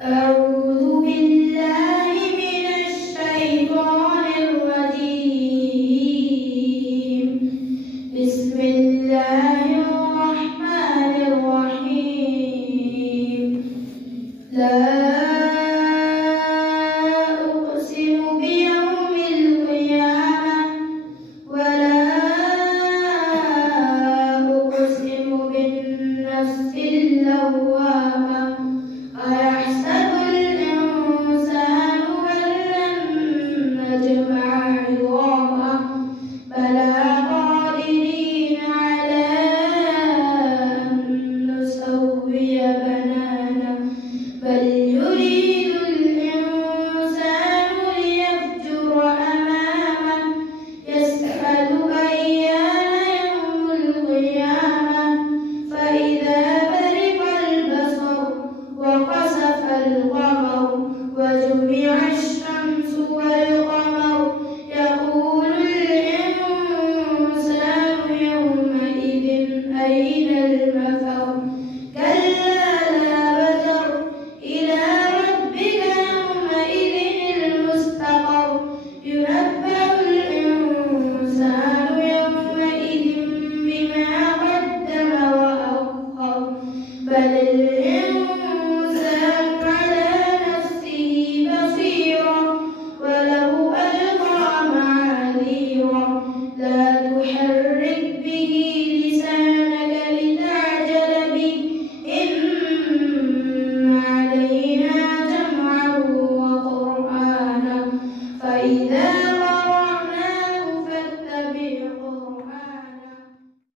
أعوذ بالله من الشيطان الرجيم. بسم الله الرحمن الرحيم. لا أقسم بيوم القيامة ولا أقسم بالنفس اللوامة. أيحسب الإنسان أن لن نجمع عظامه بلى قادرين على أن نسوي بنانه بل يريد الإنسان ليفجر أمامه يسأل أيان يوم القيامة فإذا برق البصر وخسف القمر وجمع الشمس والقمر يقول الإنسان يومئذ أين المفر